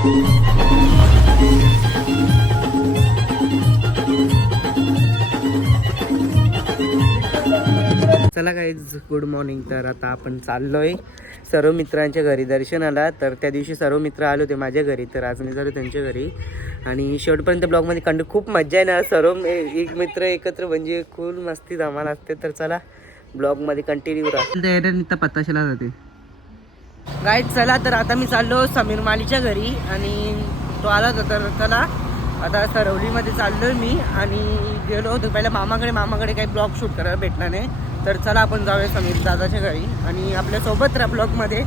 चला काहीच good morning तर आता आपण चाललोय सर्व मित्रांच्या घरी दर्शनाला. तर त्या दिवशी सर्व मित्र आले होते माझ्या घरी तर आज मी झालो त्यांच्या घरी. आणि शेवटपर्यंत ब्लॉगमध्ये कंड खूप मजा येणार. सर्व मे- एक मित्र एकत्र म्हणजे खूप मस्ती धमाल असते. तर चला ब्लॉगमध्ये कंटिन्यू राहतो पत्ताशेला जाते. गाय चला तर आता मी चाललो समीर मालीच्या घरी आणि तो आला होता तर चला. आता सरवलीमध्ये चाललोय मी आणि गेलो होतो. पहिल्या मामाकडे मामाकडे काही ब्लॉग शूट करायला भेटला नाही. तर चला आपण जाऊया समीर दादाच्या घरी आणि आपल्यासोबत राहा ब्लॉगमध्ये.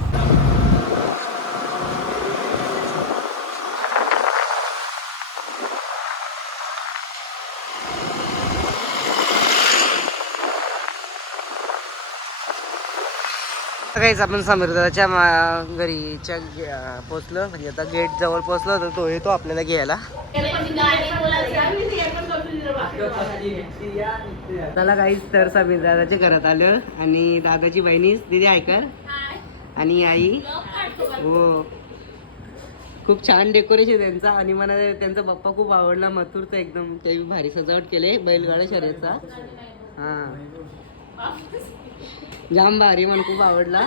काहीच आपण समृद्धाच्या मा- घरीच्या पोचलो. म्हणजे आता गेट जवळ पोचलो तर तो येतो आपल्याला घ्यायला. चला काहीच तर समीर दादाच्या घरात आलं आणि दादाची बहिणी दिदी ऐकर आणि आई. हो. खूप छान डेकोरेशन त्यांचा. आणि मला त्यांचा पप्पा खूप आवडला. मथुरचा एकदम ते भारी सजावट केले बैलगाडा शर्यतचा. हा. जाम भारी मला खूप आवडला.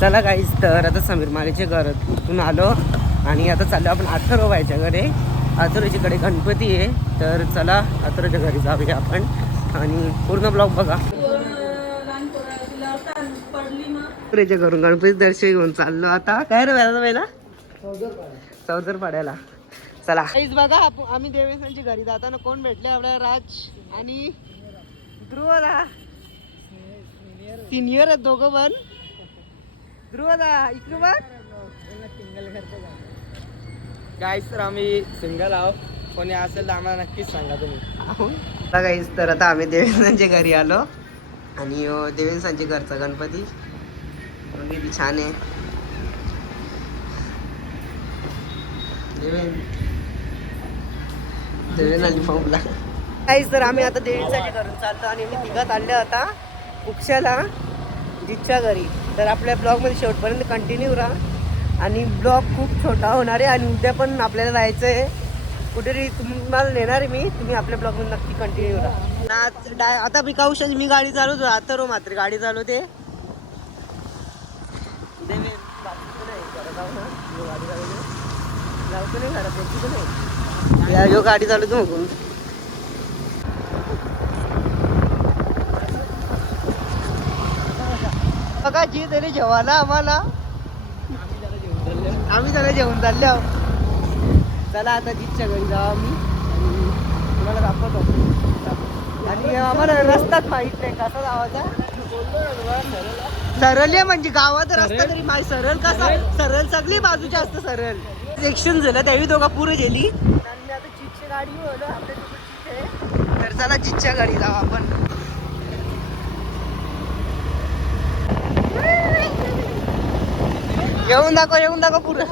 चला काहीच तर आता समीर मालेच्या घरातून आलो आणि आता चाललो आपण अथर्व व्हायच्याकडे अथर्वच्याकडे गणपती आहे. तर चला अथर्वच्या घरी जाऊया आपण आणि पूर्ण ब्लॉग बघा. अथर्वच्या घरून गणपती दर्शन घेऊन चाललो आता. काय रेला वेळा पाड्याला चला. काहीच बघा आप- आम्ही देवेशांची घरी जाताना कोण भेटले? आपल्याला राज आणि ध्रुवदा सिनियर आहेत दोघं पण. ध्रुवदा इकडे बघ. काय सर आम्ही सिंगल आहोत. कोणी असेल तर आम्हाला नक्कीच सांगा तुम्ही. बघाईस तर आता आम्ही देवेंद्रांच्या घरी आलो. आणि देवेंद्रांच्या घरचा गणपती. छान आहे. देवेंद्र. देवेंद्र आणि फॉर्मला काहीच तर आम्ही आता देवेंद्राच्या घरून चालतो आणि मी तिघात आणलं आता. उक्षाला जितच्या घरी. तर आपल्या ब्लॉगमध्ये शेवटपर्यंत कंटिन्यू राहा. आणि ब्लॉग खूप छोटा होणार आहे आणि उद्या पण आपल्याला जायचं आहे. कुठेतरी तुम्हाला नेणार आहे मी तुम्ही आपल्या ब्लॉगमध्ये नक्की कंटिन्यू राहा. आज डाय आता मी काऊशाची मी गाडी चालवतो आता रो मात्र गाडी चालवते. देवे, बाकीचं जाऊ गाडी चालवते. जाऊचं नाही घरात, नाही. गाडी चालवतो मग. बघा जी तरी जेवायला आम्हाला. आम्ही सगळे जेवण चालले. आहोत चला आता जीतच्या घरी जाऊ आम्ही. आणि तुम्हाला दाखवतो. आणि आम्हाला रस्ताच माहीत नाही. कसा जावाचा सरळ आहे म्हणजे गावात रस्ता तरी माहिती सरळ कसा? सरळ सगळी बाजूची असतं सरळ. सेक्शन झालं त्यावेळी दोघा पुढे गेली. आणि आता जीतची गाडी. तर चला जीतच्या घरी जाऊ आपण. येऊन दाखव येऊन दाखव पुढं.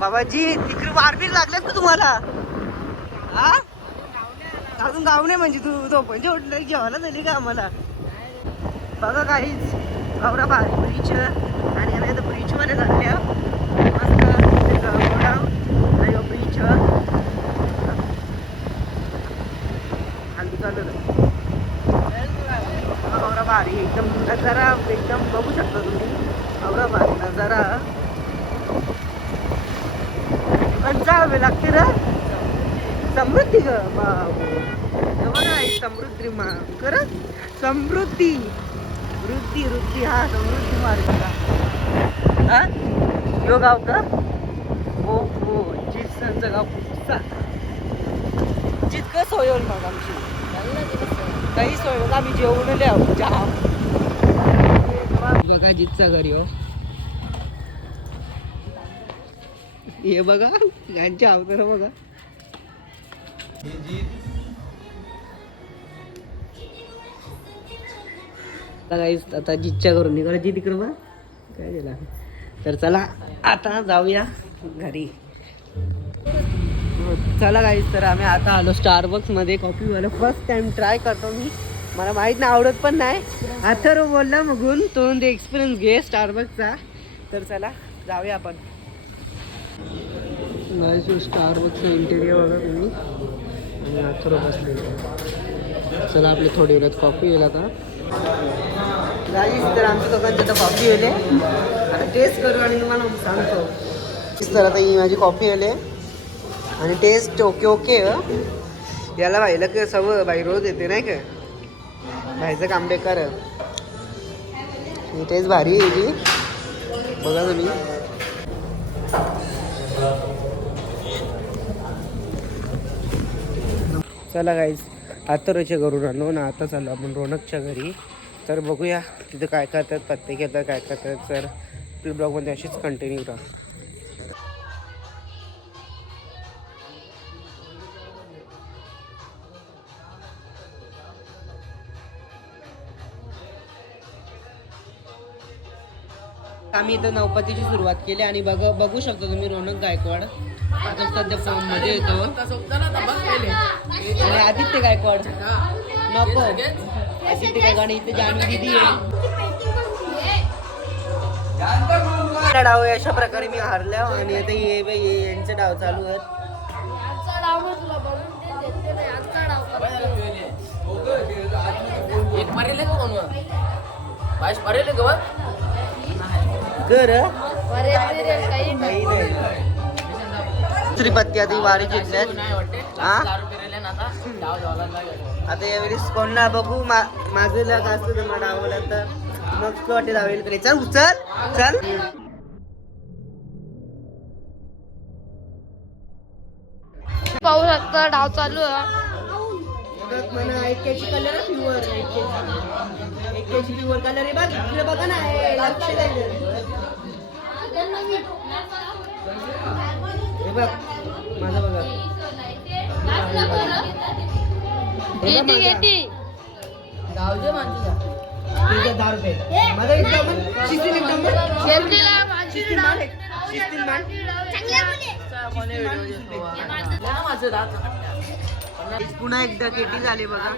बाबाजी तिकडे वारबीर लागल्यात का तुम्हाला? हा? अजून गावणे म्हणजे तू तो म्हणजे उठलं जेवायला झाली का आम्हाला? बघा काहीच आवरा भारी ब्रिज आणि आम्ही आता ब्रिजमध्ये चालल्या मस्त ब्रिज आणि चालू आवरा भारी एकदम नजारा एकदम बघू शकता तुम्ही. भारी नजारा. पण जावे लागते ना. समृद्धी ग बघा समृद्धी मा खरं समृद्धी. वृद्धी वृद्धी हा समृद्धी मार्गाला हा? यो गाव का? हो हो जितचं गाव. जितकं सोय होईल मग आमची. काही सोय बघा आम्ही जेवण लिहा चहा बघा जितचा घरी हो. हे बघा यांच्या अवतार बघा. आता आता जितच्या घरून निघाला जी तिकडं बघ. काय दिला तर चला आता जाऊया घरी. चला काहीच तर आम्ही आता आलो स्टारबक्समध्ये. कॉफी फर्स्ट टाइम ट्राय करतो मी. मला माहीत नाही आवडत पण नाही. अथर्व बोलला मगून तो एक्सपिरियन्स घे स्टारबक्सचा तर चला जाऊया आपण. बक्स इंटेरियर बघा तुम्ही. आणि अथरो बसले चला आपली थोडी वेळात कॉफी येईल आता. तर आमच्या दोघांची तर कॉफी येले आता टेस्ट करू आणि तुम्हाला सांगतो. तर आता ही माझी कॉफी येले आणि टेस्ट ओके ओके. याला बाईला का सवय बाई रोज येते नाही का? बाईचं काम बेकार आहे. ही टेस्ट भारी आहे याची बघा तुम्ही. चला गाईज आतरच्या घरून आलो ना आता चालू आपण रोनकच्या घरी. तर बघूया तिथं काय करतात पत्ते घेतात काय करतात. तर ब्लॉगमध्ये अशीच कंटिन्यू राहा. आम्ही इथं नौपतीची सुरुवात केली आणि बघ बघू शकता तुम्ही रोनक गायकवाड. आता सध्या फॉर्ममध्ये येतो. आणि आदित्य गायकवाड. नको. आदित्य गायकवाड इथे जान्हवी दिदी आहे. डाव आहे, अशा प्रकारे मी हारल्या आणि आता हे बाई यांचे डाव चालू आहेत. एक मारेल का कोण? बाईस मारेल का कर काही नाही श्रीपती आता ही वारी जिंकल्यात हा? आता यावेळेस कोण ना बघू? मा माझं लग असतं तर मला डावलं तर मग वाटे धावेल तरी चल उचल चल. पाहू शकता डाव चालू आहे. म्हणा एक्क्याची कलर प्युअर एक्क्याची प्युअर कलर आहे. बघ इकडे बघा ना हे लक्ष हे बघ माझा बघा. माझा. किती तुझं दहा रुपये. माझा इथं पण शिस्तीने एकदम बघ. घेतलेला माझी शिस्तीने मान एक. शिस्तीने मान. पुन्हा एकदा केटी झाली बघा.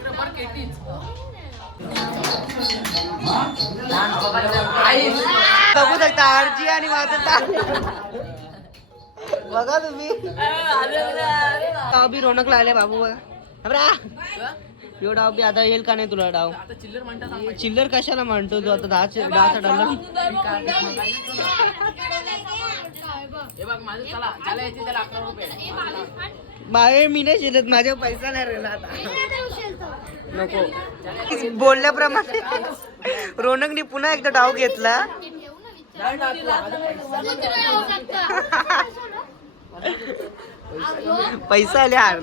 बघू शकता आरजी आणि माझं बघा तुम्ही. डाव बी रोनक लागले बाबू बघा. यो डाव बी आता येईल का नाही तुला डाव? चिल्लर कशाला म्हणतो तू आता? दहा दहा रुपये. बाहेर मी नाही शिलत माझ्या पैसा नाही राहिला आता. नको. बोलल्याप्रमाणे. रोनकने पुन्हा एकदा डाव घेतला. पैसा आले हार.